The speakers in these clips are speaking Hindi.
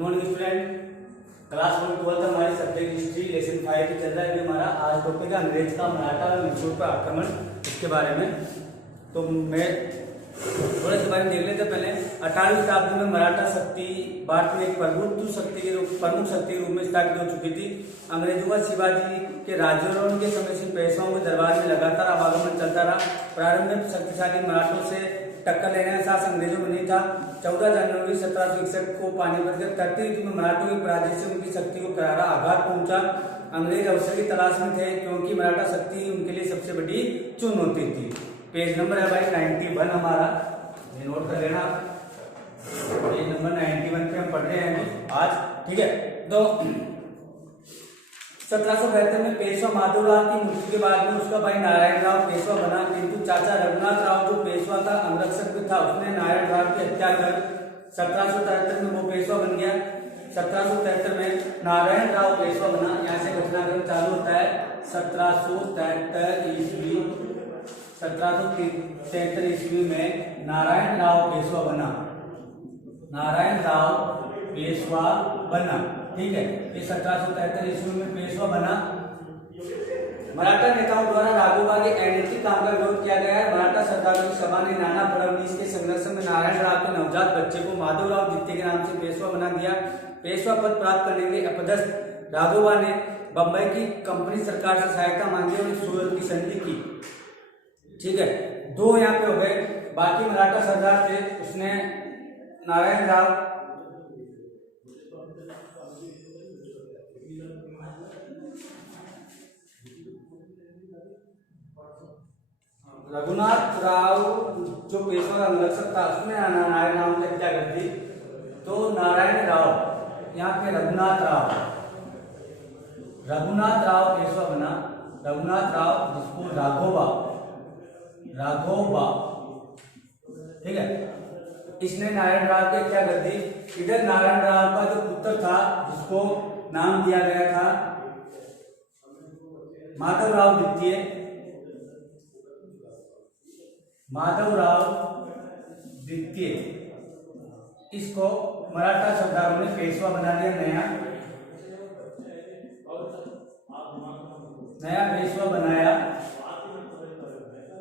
Good morning student. क्लास 1/12 हमारी सब्जेक्ट हिस्ट्री लेसन 5 की चल रहा है। हमारा आज टॉपिक है अंग्रेज का मराठा और मैसूर पर आक्रमण, इसके बारे में। तो मैं थोड़ा इसके बारे में देख लेते। पहले 18वीं शताब्दी में मराठा शक्ति भारत में एक प्रमुख शक्ति के रूप में स्थापित हो चुकी थी। अंग्रेजों का शिवाजी के राज्यों और उनके समय से पेशवाओं के दरबार में लगातार आवागमन चलता रहा। प्रारंभ में शक्तिशाली मराठों से टक्कर लेने का साहस अंग्रेजों में नहीं था। 14 जनवरी 1761 को पानीपत के तटीय युद्ध में मराठों की पराजय से उनकी शक्ति को करारा आघात पहुंचा। अंग्रेज अवसर की तलाश में थे, क्योंकि मराठा शक्ति उनके लिए सबसे बड़ी चुनौती थी। पेज नंबर है भाई 91 हमारा, ये नोट कर लेना। पेज नंबर 91 पे हम पढ़ रहे हैं आज, ठीक है। तो 1772 में पेशवा माधवराव की मृत्यु के बाद में उसका भाई नारायण राव पेशवा बना, किंतु चाचा रघुनाथ राव जो पेशवा का अंगरक्षक भी था, उसने नारायण राव की हत्या कर 1773 में वो पेशवा बन गया। 1773 में नारायण राव पेशवा बना। यहाँ से घटनाक्रम चालू होता है। 1773 ईस्वी में नारायण राव पेशवा बना। नारायण राव पेशवा बना, ठीक है। ये 1773 ईस्वी में पेशवा बना। मराठा नेताओं द्वारा राघोबा के अनैतिक काम का विरोध किया गया है। मराठा सरदारों की सभा ने नाना फडणवीस के संघर्ष में नारायण राव के नवजात बच्चे को माधवराव द्वितीय के नाम से पेशवा बना दिया। पेशवा पद प्राप्त करने के अपदस्थ राघोबा ने बंबई की कंपनी सरकार से सहायता मांगी और सूरत की संधि की, ठीक है। दो यहाँ पे हो गए। बाकी मराठा सरदार थे, उसने नारायण राव रघुनाथ राव जो पेशवा का अंगरक्षक था, उसने नारायण राव की हत्या कर दी। तो नारायण राव, यहाँ पे रघुनाथ राव पेशवा बना। रघुनाथ राव, जिसको राघोबा, ठीक है, इसने नारायण राव की हत्या कर दी। इधर नारायण राव का जो पुत्र था, जिसको नाम दिया गया था माधवराव द्वितीय, इसको मराठा सरदारों ने पेशवा बना दिया। नया पेशवा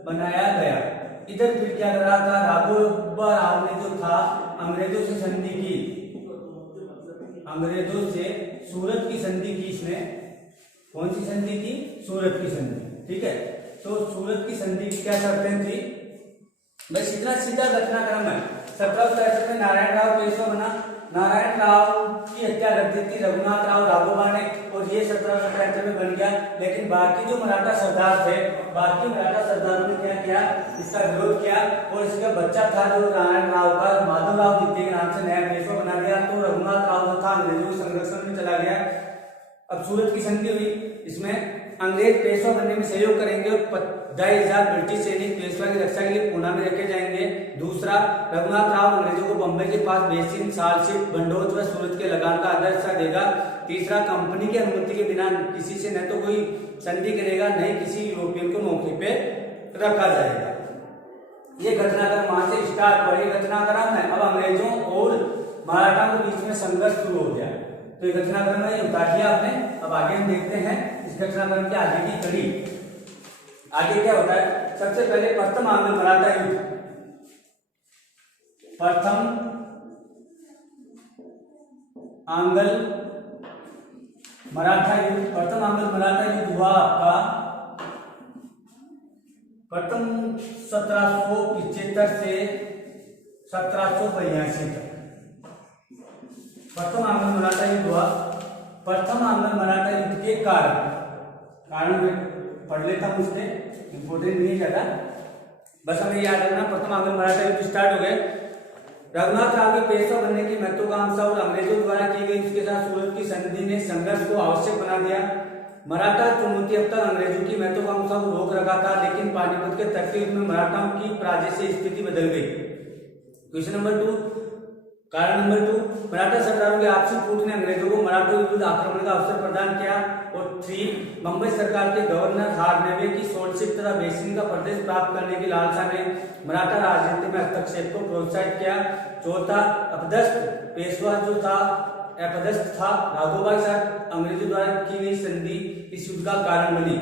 बनाया गया। इधर फिर क्या कर रहा था, राघोबा राव ने जो था अंग्रेजों से संधि की, अंग्रेजों से सूरत की संधि की। इसने कौन सी संधि की? सूरत की संधि, ठीक है। तो सूरत की संधि की क्या शर्तें थी? बस इतना सीधा घटनाक्रम है। 1763 में नारायण राव पेशवा बना। नारायण राव की हत्या कर दी थी रघुनाथ राव राघोबा ने, और ये 1773 में बन गया। लेकिन बाकी जो मराठा सरदार थे, बाकी मराठा सरदारों ने क्या किया? इसका विरोध किया, और इसका बच्चा था जो नारायण राव का, माधवराव द्वितीय के नाम से नया पेशवा बना दिया। तो रघुनाथ राव जो था अंग्रेजों के संरक्षण में चला गया। अब सूरत की संधि हुई, इसमें अंग्रेज पेशवा बनने में सहयोग करेंगे और 10,000 ब्रिटिश सैनिक पेशवा की रक्षा के लिए पूना में रखे जाएंगे। दूसरा, रघुनाथ राव अंग्रेजों को बंबई के पास बेसिन, सालसीट, बंडोज व सूरत के लगान का आदर्श देगा। तीसरा, कंपनी की अनुमति के बिना किसी से न तो कोई संधि करेगा, न ही किसी यूरोपियन को मौके पे रखा जाएगा। ये घटनाक्रम वहां से स्टार्ट हुआ। ये घटनाक्रम है। अब अंग्रेजों और मराठा के बीच में संघर्ष शुरू हो गया। तो ये घटनाक्रम है, ये उतार दिया आपने। अब आगे हम देखते हैं इस घटनाक्रम के आगे की कड़ी। आगे क्या होता है? सबसे पहले प्रथम आंग्ल मराठा युद्ध। प्रथम आंग्ल मराठा युद्ध हुआ आपका प्रथम 1775 से 1782 तक। प्रथम आंग्ल मराठा युद्ध हुआ। प्रथम आंग्ल मराठा युद्ध के कारण पढ़ लेता हूं, उसने इंपोर्टेंट नहीं है ज्यादा, बस हमें याद रखना। प्रथम आंग्ल मराठा युद्ध स्टार्ट हो गए। रघुनाथ राव के पेशवा बनने की महत्वाकांक्षा और अंग्रेजों द्वारा की गई उसके साथ सूरत की संधि ने संघर्ष को आवश्यक बना दिया। मराठा चुनौती अब तक अंग्रेजों की महत्वाकांक्षा को रोक रखा था, लेकिन पानीपत के तटीय युद्ध में मराठाओं की पराजय से स्थिति बदल गई। क्वेश्चन नंबर 2, कारण नंबर 2, मराठा सरदारों के आपसी फूट ने अंग्रेजों को मराठों के विरुद्ध आक्रमण का अवसर प्रदान किया। और 3, बंबई सरकार के गवर्नर हार्नेवे की सोल्टशिप तथा बेसिन का प्रदेश प्राप्त करने की लालसा ने मराठा राजनीति में हस्तक्षेप को प्रोत्साहित किया। चौथा, अपदस्थ पेशवा जो था अपदस्थ था। राघोबा के साथ अंग्रेजों द्वारा की गई संधि इस युद्ध का कारण बनी।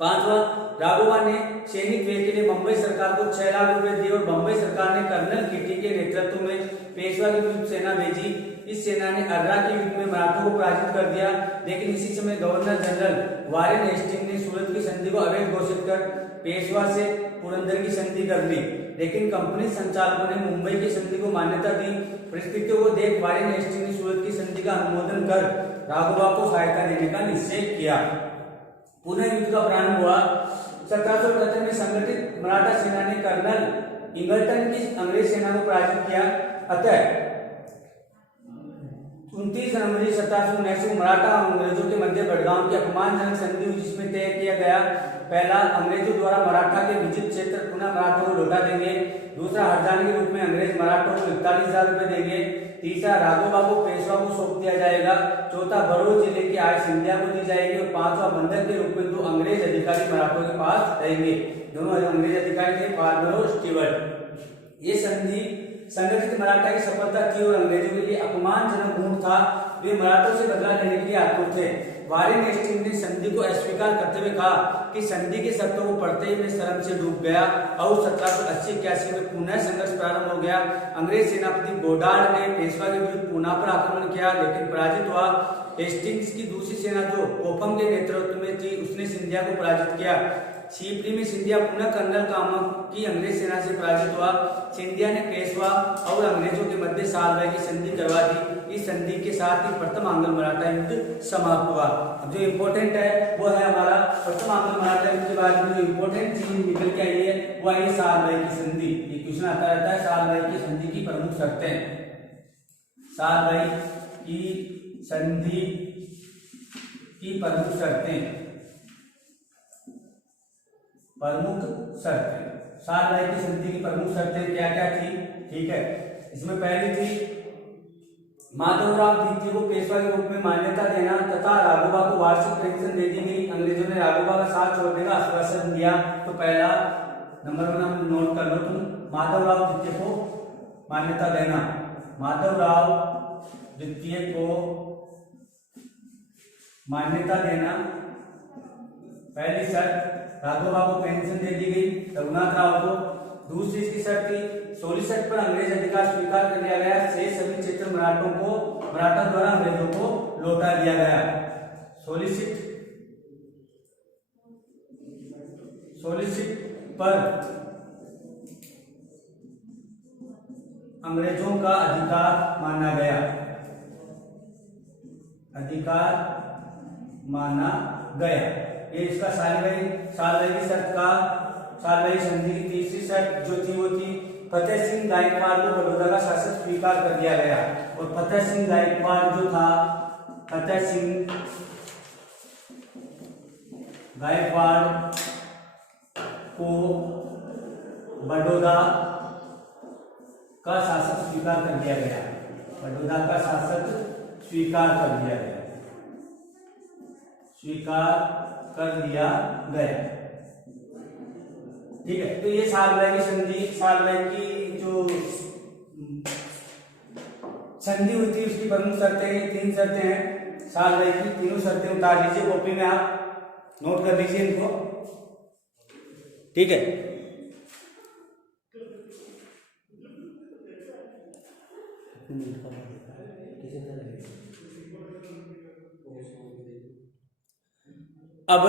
पांचवा, राघोबा ने सैनिक व्यय के लिए बंबई सरकार को 6 लाख रुपए दिए और बंबई सरकार ने कर्नल किटी के नेतृत्व में पेशवा के विरुद्ध सेना भेजी। इस सेना ने अर्रा के युद्ध में मराठों को पराजित कर दिया, लेकिन इसी समय गवर्नर जनरल वारेन हेस्टिंग ने सूरत की संधि को अवैध घोषित कर पेशवा से पुरंदर की संधि कर ली, लेकिन कंपनी संचालकों ने मुंबई की संधि को मान्यता दी। परिस्थितियों को देख वारेन हेस्टिंग ने सूरत की संधि का अनुमोदन कर राघोबा को सहायता देने का निश्चय किया। पुनः युद्ध का प्रारंभ हुआ। 1778 में संगठित मराठा सेना ने कर्नल इंगल्टन की अंग्रेज सेना को पराजित किया। अतः 29 जनवरी 1779 को मराठा और अंग्रेजों के मध्य बड़गांव की अपमानजनक संधि हुई, जिसमें तय किया गया, पहला, अंग्रेजों द्वारा मराठा के विजित क्षेत्र पुनः मराठों को लौटा देंगे। दूसरा, हरजान के रूप में अंग्रेज मराठों को 41,000 रुपए देंगे। तीसरा, राघोबा को पेशवा को सौंप दिया जाएगा। चौथा, बड़ौद जिले की आय सिंधिया को दी जाएगी। और पांचवा, बंधक के रूप में 2 अंग्रेज अधिकारी मराठों के पास रहेंगे। दोनों अंग्रेज अधिकारी थे फार्मर और स्टीवर्ट। ये संधि संगठित मराठा की सफलता थी और अंग्रेजों के लिए अपमानजनक मूड था। वे मराठों से बदला लेने के लिए आतुर थे। वारेन हेस्टिंग ने संधि को अस्वीकार करते हुए कहा कि संधि के शर्तों को पढ़ते ही मैं शर्म से डूब गया और 1780-81 में पुनः संघर्ष प्रारंभ हो गया। अंग्रेज सेनापति गोडार्ड ने पेशवा के विरुद्ध पुनः पर आक्रमण किया, लेकिन पराजित हुआ। हेस्टिंग्स की दूसरी सेना जो पोफम के नेतृत्व में थी, उसने सिंधिया को पराजित किया। शिवपुरी में सिंधिया पुनः कर्नल कामक की अंग्रेज सेना से पराजित हुआ। सिंधिया ने पेशवा और अंग्रेजों के मध्य साल भर की संधि करवा दी। इस संधि के साथ ही प्रथम आंग्ल मराठा युद्ध समाप्त हुआ। अब जो इम्पोर्टेंट है वो है हमारा प्रथम आंग्ल मराठा युद्ध के बाद में जो इम्पोर्टेंट चीज निकल के आई है वो है साल भर की संधि। ये क्वेश्चन आता रहता है, साल भर की संधि की प्रमुख शर्तें। साल भर की संधि की प्रमुख शर्तें, प्रमुख शर्तें। साल भर की संधि की प्रमुख शर्तें क्या क्या थी? ठीक है, इसमें पहली थी माधवराव द्वितीय को पेशवा के रूप में मान्यता देना तथा राघोबा को वार्षिक पेंशन दे दी गई। अंग्रेजों ने राघोबा का साथ छोड़ने का आश्वासन दिया। तो पहला नंबर 1 हम नोट कर लो तुम, माधवराव द्वितीय को मान्यता देना। माधवराव द्वितीय को मान्यता देना पहली शर्त। राघोबा को पेंशन दे दी गई, रघुनाथ राव को। दूसरी इसकी शर्त थी 66 पर अंग्रेज अधिकार स्वीकार कर लिया गया। शेष सभी क्षेत्र मराठा द्वारा अंग्रेजों को लौटा दिया गया। 66 पर अंग्रेजों का अधिकार माना गया, अधिकार माना गया। ये इसका सालभरी की शर्त का सालभरी संधि की तीसरी शर्त जो थी वो थी फतेह सिंह गायकवाड़ को बड़ौदा का शासक स्वीकार कर दिया गया। और फतेह सिंह गायकवाड़ जो था, फतेह सिंह गायकवाड़ को बड़ौदा का शासक स्वीकार कर दिया गया। बड़ौदा का शासक स्वीकार कर दिया गया, स्वीकार कर दिया गया। ठीक है, तो ये साल भर की संधि, साल भर की जो संधि हुई थी उसकी प्रमुख शर्तें 3 शर्तें हैं साल भर की। तीनों शर्तें उतार लीजिए कॉपी में, आप नोट कर लीजिए इनको। ठीक है, अब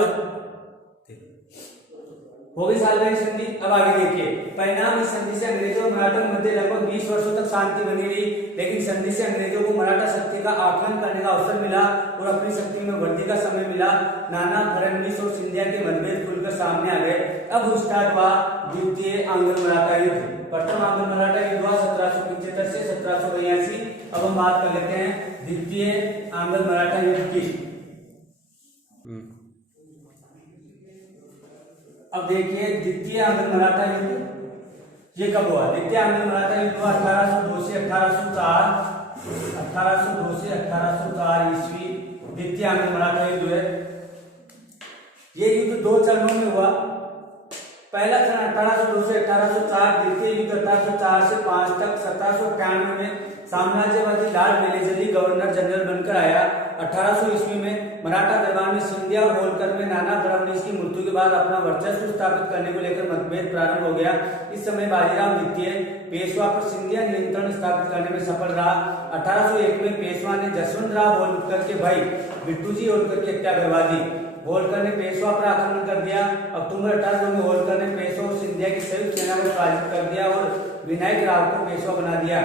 हो गई साल भर संधि। अब आगे देखिए परिणाम। इस संधि से अंग्रेजों और मराठों के मध्य लगभग 20 वर्षों तक शांति बनी रही, लेकिन संधि से अंग्रेजों को मराठा शक्ति का आकलन करने का अवसर मिला और अपनी शक्ति में वृद्धि का समय मिला। नाना फडणवीस और सिंधिया के मतभेद खुलकर सामने आ गए। अब स्टार्ट हुआ द्वितीय आंग्ल मराठा युद्ध। प्रथम आंग्ल मराठा युद्ध हुआ 1775 से 1782। अब हम बात कर लेते हैं द्वितीय आंग्ल मराठा युद्ध की। अब देखिए द्वितीय आंग्ल मराठा युद्ध ये कब हुआ? द्वितीय आंग्ल मराठा युद्ध हुआ 1802 से 1804, 1802 से 1804 ईस्वी द्वितीय आंग्ल मराठा युद्ध है। ये युद्ध 2 चरणों में हुआ। पहला सन 1802 से 1804, द्वितीय युद्ध 1804 से 5 तक। 1791 में साम्राज्यवादी लॉर्ड वेलेस्ली गवर्नर जनरल बनकर आया। 1800 ईस्वी में मराठा दरबार में सिंधिया और होलकर में नाना फडणवीस की मृत्यु के बाद अपना वर्चस्व स्थापित करने को लेकर मतभेद प्रारंभ हो गया। इस समय बाजीराव द्वितीय पेशवा पर सिंधिया नियंत्रण स्थापित करने में सफल रहा। 1801 में पेशवा ने जसवंतराव होलकर के भाई बिट्टू जी होलकर की हत्या करवा दी। होलकर ने पेशवा पर आक्रमण कर दिया। अक्टूबर 1802 में होलकर ने पेशवा और सिंधिया की संयुक्त सेना को पराजित कर दिया और विनायक राव को पेशवा बना दिया।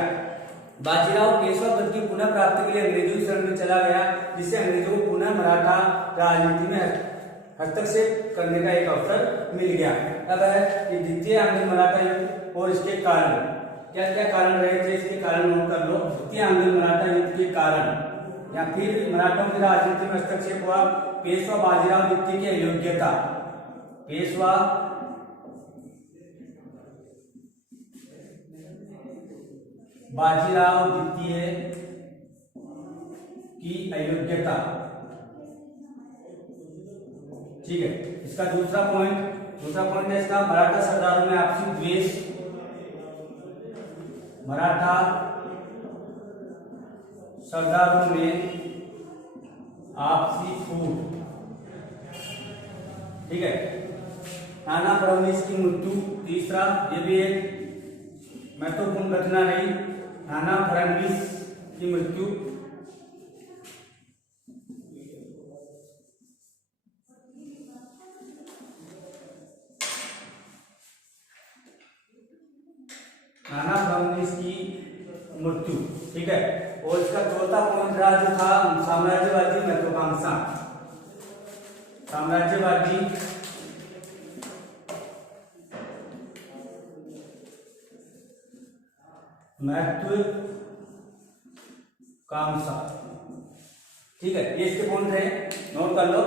बाजीराव पेशवा पद की पुनः प्राप्ति के लिए अंग्रेजों की शरण में चला गया, जिससे अंग्रेजों को पुनः मराठा राजनीति में हस्तक्षेप करने का एक अवसर मिल गया। अब है कि द्वितीय आंग्ल मराठा युद्ध और इसके कारण, क्या क्या कारण रहे थे, इसके कारण नोट कर लो। द्वितीय आंग्ल मराठा युद्ध के कारण या फिर मराठों की राजनीति में हस्तक्षेप हुआ। पेशवा बाजीराव द्वितीय की अयोग्यता, पेशवा बाजीराव द्वितीय की अयोग्यता, ठीक है। इसका दूसरा पॉइंट है इसका मराठा सरदारों में आपसी द्वेष, मराठा सरदारों में आपसी फूट, ठीक है। नाना फडणवीस की मृत्यु, तीसरा, ये भी एक महत्वपूर्ण घटना रही, नाना फडणवीस की मृत्यु। नाना फडणवीस की मृत्यु, ठीक है। और इसका चौथा पॉइंट रहा जो था साम्राज्यवादी महत्वाकांक्षा, साम्राज्यवादी महत्वाकांक्षा, ठीक है। ये इसके पॉइंट रहे, नोट कर लो।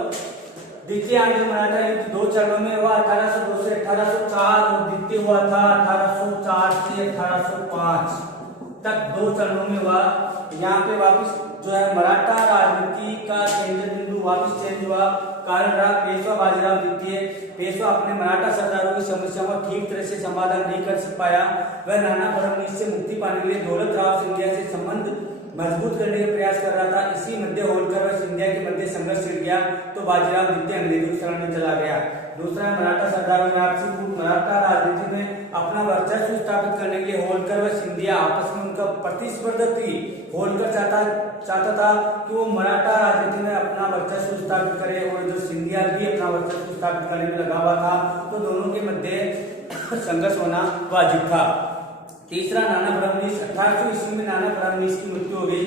द्वितीय आंग्ल मराठा युद्ध 2 चरणों में हुआ, 1802 से 1804 और द्वितीय हुआ था 1804 से 1805 तक, 2 चरणों में हुआ। यहाँ पे वापस जो है मराठा राजनीति का केंद्र बिंदु वापस चेंज हुआ। कारण रहा पेशवा बाजीराव द्वितीय। पेशवा अपने मराठा सरदारों की समस्याओं का ठीक तरह से समाधान नहीं कर पाया। वह नाना फडणवीस से मुक्ति पाने के लिए दौलत राव सिंधिया से संबंध मजबूत करने का प्रयास कर रहा था। इसी मध्य होलकर व सिंधिया के मध्य संघर्ष छिड़ गया तो बाजीराव द्वितीय अंग्रेजों की शरण में चला गया। दूसरा है मराठा सरदारों में आपसी फूट। मराठा राजनीति में अपना वर्चस्व स्थापित करने के लिए होलकर व सिंधिया आपस में उनका प्रतिस्पर्धा थी। होलकर चाहता था कि वो मराठा राजनीति में अपना वर्चस्व स्थापित करे और जो सिंधिया भी अपना वर्चस्व स्थापित करने में लगा हुआ था, तो दोनों के मध्य संघर्ष होना वाजिब था। तीसरा, नाना फडणवीस। 1800 ईस्वी में नाना फडणवीस की मृत्यु हो गई।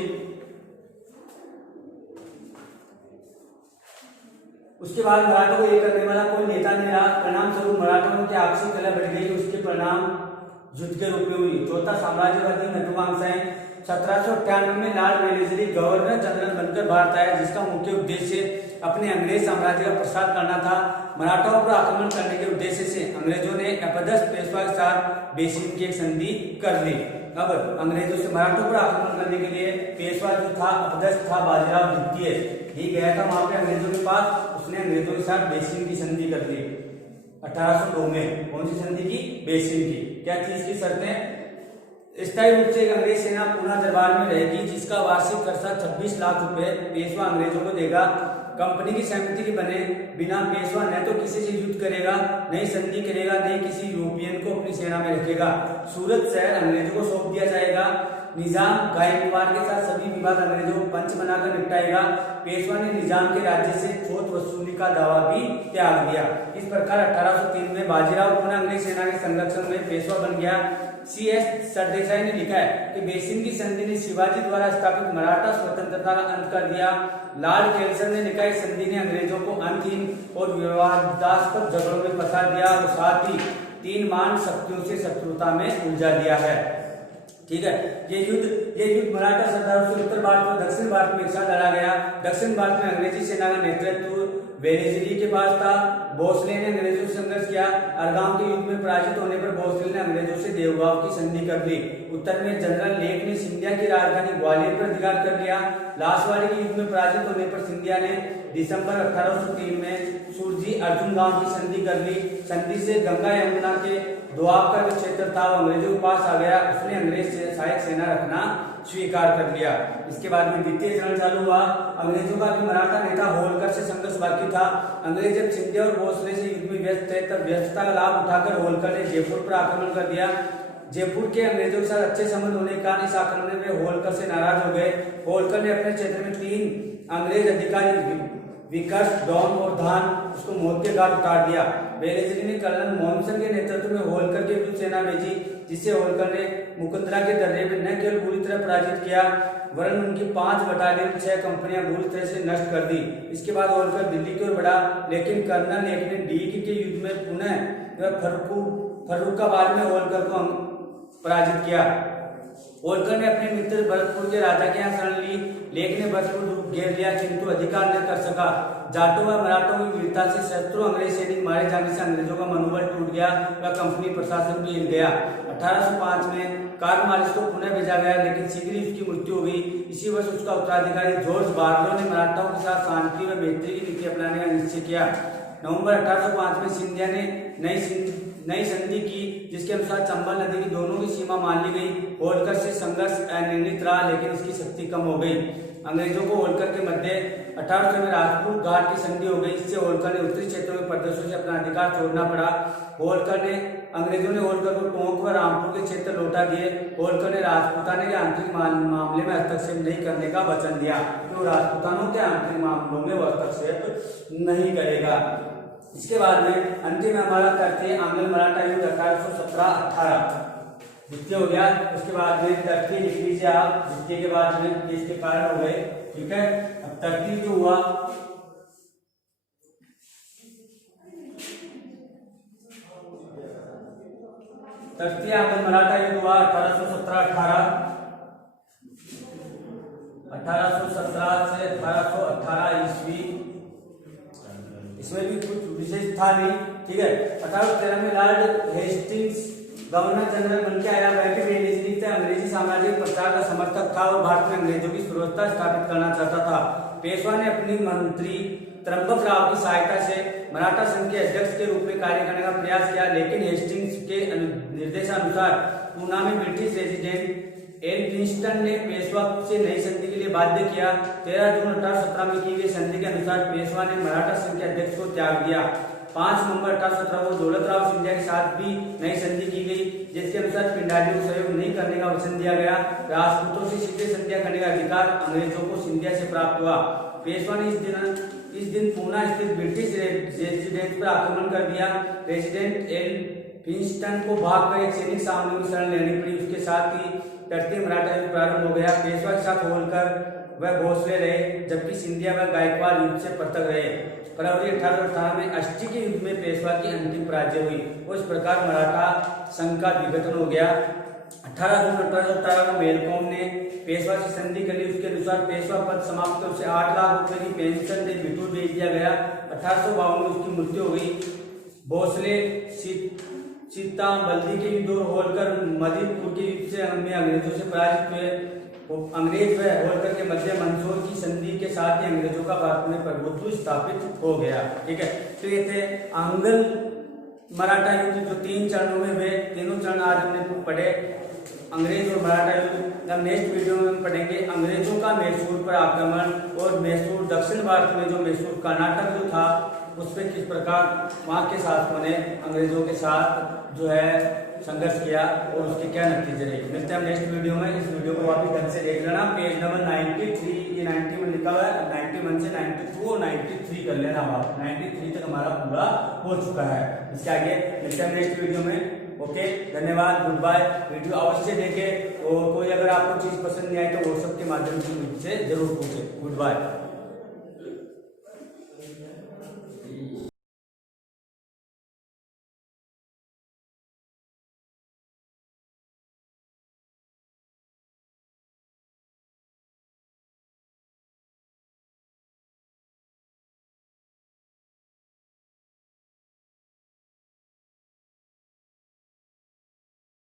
उसके बाद मराठों को ये करने वाला कोई नेता नहीं रहा। परिणाम स्वरूप मराठों की आपसी कलह बढ़ गई। उसके परिणाम युद्ध के रूप में हुई। चौथा, साम्राज्यवादी महत्वाकांक्षाएं। 1798 में लॉर्ड वेलेस्ली गवर्नर जनरल बनकर भारत आया, जिसका मुख्य उद्देश्य अपने अंग्रेज साम्राज्य का प्रसार करना था। मराठों पर आक्रमण करने के उद्देश्य से अंग्रेजों ने अपदस्थ पेशवा के साथ बेसिन की एक संधि कर ली। अब अंग्रेजों से मराठों पर आक्रमण करने के लिए पेशवा जो था अपदस्थ था बाजीराव द्वितीय, ही गया था वहां पे अंग्रेजों के पास। उसने अंग्रेजों के साथ बेसिन की संधि कर ली 1802 में। कौन सी संधि की? बेसिन की। क्या चीज की शर्तें? स्थायी रूप से एक अंग्रेज सेना पुनः दरबार में रहेगी, जिसका वार्षिक खर्चा 26 लाख रुपए पेशवा अंग्रेजों को देगा। कंपनी की सहमति के बने बिना पेशवा न तो किसी से युद्ध करेगा, न ही संधि करेगा, न ही किसी यूरोपियन को अपनी सेना में रखेगा। सूरत शहर अंग्रेजों को सौंप दिया जाएगा। निजाम गायकवाड़ के साथ सभी विवाद अंग्रेजों को पंच बनाकर निपटाएगा। पेशवा ने निजाम के राज्य से छूट वसूली का दावा भी त्याग दिया। इस प्रकार 1803 में बाजीराव पुनः अंग्रेज सेना के संरक्षण में पेशवा बन गया। C.S. सरदेसाई ने लिखा है कि बेसिन की संधि ने शिवाजी द्वारा स्थापित मराठा स्वतंत्रता का अंत कर दिया। लॉर्ड कैल्सन ने लिखा है संधि ने अंग्रेजों को अंतहीन और विवादास्पद झगड़ों में फंसा दिया और साथ ही 3 महान शक्तियों से शत्रुता में उलझा दिया है। ठीक है, ये युद्ध मराठा सरदारों से उत्तर भारत और दक्षिण भारत में एक साथ लड़ा गया। दक्षिण भारत में अंग्रेजी सेना का नेतृत्व वेलेस्ली के पास था। भोसले ने अंग्रेजों से संघर्ष किया। अरगाम के युद्ध में पराजित होने पर भोसले ने अंग्रेजों से देवगांव की संधि कर ली। उत्तर में जनरल लेक ने सिंधिया की राजधानी ग्वालियर पर अधिकार कर लिया। लासवाड़ी के युद्ध में पराजित होने पर सिंधिया ने दिसंबर 1803 में सूरजी अर्जुन गांव की संधि कर ली। संधि से गंगा यमुना के दोआब का जो क्षेत्र था वो अंग्रेजों के पास आ गया। उसने अंग्रेज से सहायक सेना रखना स्वीकार कर लिया। इसके बाद में द्वितीय चरण चालू हुआ। अंग्रेजों का भी मराठा नेता होलकर से संघर्ष बाकी था। अंग्रेज जब सिंधिया और भोसले से युद्ध में व्यस्त थे तब व्यस्तता का लाभ उठाकर होलकर ने जयपुर पर आक्रमण कर दिया। जयपुर के अंग्रेजों के साथ अच्छे संबंध होने के कारण इस आक्रमण में वे होलकर से नाराज हो गए। होलकर ने अपने क्षेत्र में 3 अंग्रेज अधिकारी विकर्ष, डॉन और धान उसको मौत के घाट उतार दिया। बेलेजरी ने कर्नल मॉनसन के नेतृत्व में होलकर के विरुद्ध सेना भेजी, जिससे होलकर ने मुकुंदरा के दर्रे में न केवल बुरी तरह पराजित किया वरन उनकी 5 बटालियन 6 कंपनियां बुरी तरह से नष्ट कर दी। इसके बाद होलकर दिल्ली की ओर बढ़ा, लेकिन कर्नल एक ने डीग के युद्ध में पुनः फर्रुखाबाद में होलकर को पराजित किया। होलकर ने अपने मित्र भरतपुर के राजा के यहाँ शरण ली, लेकिन भरतपुर घेर लिया किंतु अधिकार न कर सका। जाटों व मराठों की वीरता से शत्रु अंग्रेज सैनिक मारे जाने से अंग्रेजों का मनोबल टूट गया व कंपनी प्रशासन भी हिल गया। 1805 में कार्नवालिस को पुनः भेजा गया, लेकिन शीघ्र ही उसकी मृत्यु हो गई। इसी वर्ष उसका उत्तराधिकारी जॉर्ज बार्लो ने मराठाओं के साथ शांति व मैत्री की नीति अपनाने का निश्चय किया। नवंबर 1805 में सिंधिया ने नई संधि की, जिसके अनुसार चंबल नदी की दोनों की सीमा मान ली गई। होलकर से संघर्ष अनिर्णित रहा, लेकिन इसकी शक्ति कम हो गई। अंग्रेजों को होलकर के मध्य 1800 में राजपूत घाट की संधि हो गई। इससे होलकर ने उत्तरी क्षेत्रों में प्रदेशों से अपना अधिकार छोड़ना पड़ा। अंग्रेजों ने होलकर को टोंक व रामपुर के क्षेत्र लौटा दिए। होलकर ने राजपूताने के आंतरिक मामले में हस्तक्षेप नहीं करने का वचन दिया, तो राजपूतानों के आंतरिक मामलों में वो हस्तक्षेप नहीं करेगा। इसके बाद में अंतिम हमारा करते हैं आंग्ल मराठा युद्ध 1817-18 द्वितीय हो गया। उसके बाद में तृतीय लिख लीजिए आप, द्वितीय के बाद में इसके कारण हो गए, ठीक है। अब तृतीय जो हुआ तृतीय आंग्ल मराठा युद्ध हुआ 1817 से 1818 ईस्वी। इसमें भी कुछ विशेष था नहीं, ठीक है। 1813 में लॉर्ड हेस्टिंग्स गवर्नर जनरल बन के आया। वह भी बेलेजरी थे, अंग्रेजी साम्राज्य के प्रचार का समर्थक था और भारत में अंग्रेजों की सुरक्षा स्थापित करना चाहता था। पेशवा ने अपनी मंत्री त्र्यंबक राव की सहायता से मराठा संघ के अध्यक्ष के रूप में कार्य करने का प्रयास किया, लेकिन हेस्टिंग्स के निर्देशानुसार पूना में ब्रिटिश रेजिडेंट एल्फिंस्टन ने पेशवा से नई संधि के लिए बाध्य किया। 13 जून 1817 में की गई संधि के अनुसार पेशवा ने मराठा संघ के अध्यक्ष को त्याग दिया। 5 नवंबर 1817 को दौलतराव सिंधिया के साथ भी नई संधि की गई, जिसके अनुसार पिंडारियों को सहयोग नहीं करने का वचन दिया गया। राजपूतों से सीधे संधिया करने का अधिकार अंग्रेजों को सिंधिया से प्राप्त हुआ। पेशवा ने इस दिन पूना स्थित ब्रिटिश रेजिडेंट पर आक्रमण कर दिया। रेजिडेंट एल्फिंस्टन को भागकर एक सैनिक सामने की शरण लेनी पड़ी। उसके साथ ही तृतीय मराठा युद्ध प्रारंभ हो गया। पेशवा के साथ होलकर व भोसले रहे, जबकि सिंधिया व गायकवाड़ युद्ध से पृथक रहे। फरवरी 1818 में अष्टी के युद्ध में पेशवा की अंतिम पराजय हुई। उस प्रकार मराठा संघ का विघटन हो गया। 18 जून 1817 को मेलकॉम ने पेशवा से संधि कर ली। उसके अनुसार पेशवा पद समाप्त कर उसे 8 लाख रुपए की पेंशन दे बिठूर भेज दिया गया। 1852 में उसकी मृत्यु हो गई। भोसले सीता बल्दी के युद्ध और होलकर मदीपुर के युद्ध से अंग्रेजों से पराजित हुए। अंग्रेज व होलकर के मध्य मंदसौर की संधि के साथ ही अंग्रेजों का भारत में प्रभुत्व स्थापित हो गया, ठीक है। तो ये थे आंग्ल मराठा युद्ध जो 3 चरणों में हुए। तीनों चरण आज हमने पढ़े, अंग्रेज और मराठा युद्ध। अब नेक्स्ट वीडियो में हम पढ़ेंगे अंग्रेजों का मैसूर पर आक्रमण और मैसूर दक्षिण भारत में जो मैसूर कर्नाटक जो था उस पर किस प्रकार वहाँ के शासकों ने अंग्रेजों के साथ जो है संघर्ष किया और उसके क्या नतीजे रहे। मिलते हैं नेक्स्ट वीडियो में। इस वीडियो को आप ढंग से देख लेना। पेज नंबर 93, ये 90 में लिखा हुआ है, 91 से 92 और 93 कर लेना आप। 93 तक हमारा पूरा हो चुका है। इसके आगे मिलते हैं नेक्स्ट वीडियो में। ओके, धन्यवाद, गुड बाय। वीडियो अवश्य देखें और कोई अगर आपको चीज पसंद नहीं आई तो व्हाट्सएप के माध्यम से मुझसे जरूर पूछे। Good bye.